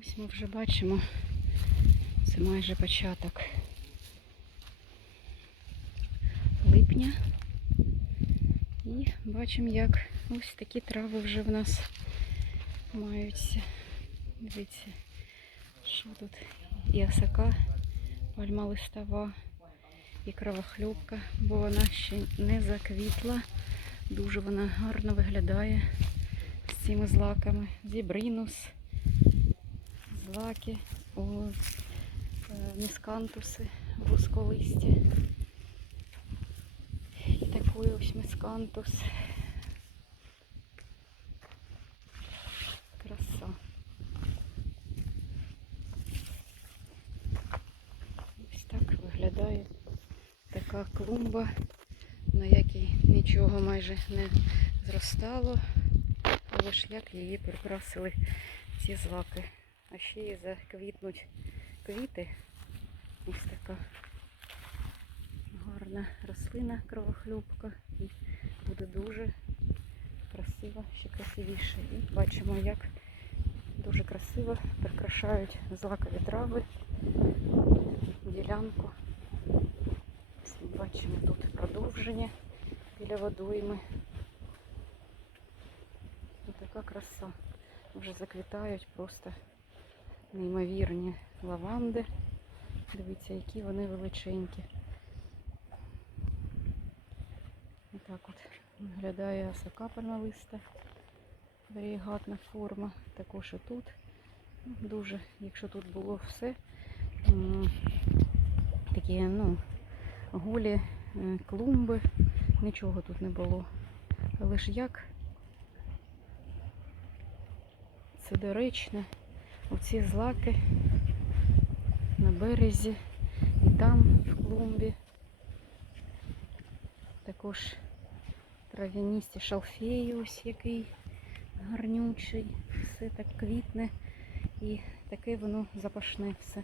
Ось ми вже бачимо, це майже початок липня. І бачимо, як ось такі трави вже в нас маються. Дивіться, що тут і осака, пальма листова, і кровохлюбка, бо вона ще не заквітла. Дуже вона гарно виглядає з цими злаками. Зібринус, злаки, е, міскантуси, вузколисті. І такий ось міскантус. Краса. Ось так виглядає така клумба, на якій нічого майже не зростало, але шлях її прикрасили ці злаки. А ще й заквітнуть квіти. Ось така гарна рослина кровохлюбка і буде дуже красиво, ще красивіше. І бачимо, як дуже красиво прикрашають злакові трави ділянку. Бачимо тут продовження біля водойми. Ось така краса. Вже заквітають просто неймовірні лаванди. Дивіться, які вони величенькі. Отак от виглядає осока пальмовиста. Варігатна форма. Також і тут. Ну, Дуже, якщо тут було все, такі, ну, голі е, клумби, нічого тут не було. Але ж як це доречно, оці злаки на березі і там в клумбі. Також трав'яністі шалфеї ось який гарнючий, все так квітне і таке воно запашне все.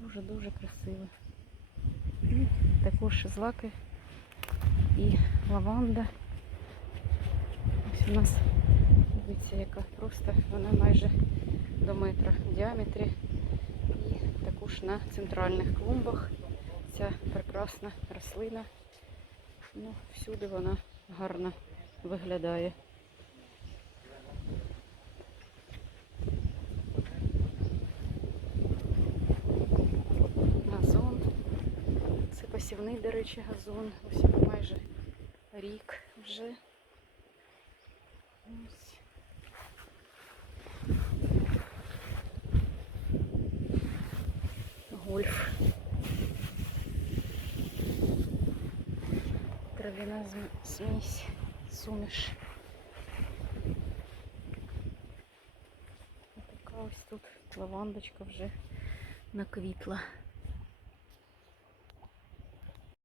Дуже-дуже красиве. І також злаки і лаванда. Ось у нас дивіться, яка просто вона майже до метра в діаметрі. І також на центральних клумбах ця прекрасна рослина. Ну, всюди вона гарно виглядає. Газон. Це посівний, до речі, газон. Ось майже рік вже. Ось. Гольф. Травяна смесь, суміш. Така ось тут лавандочка вже наквітла.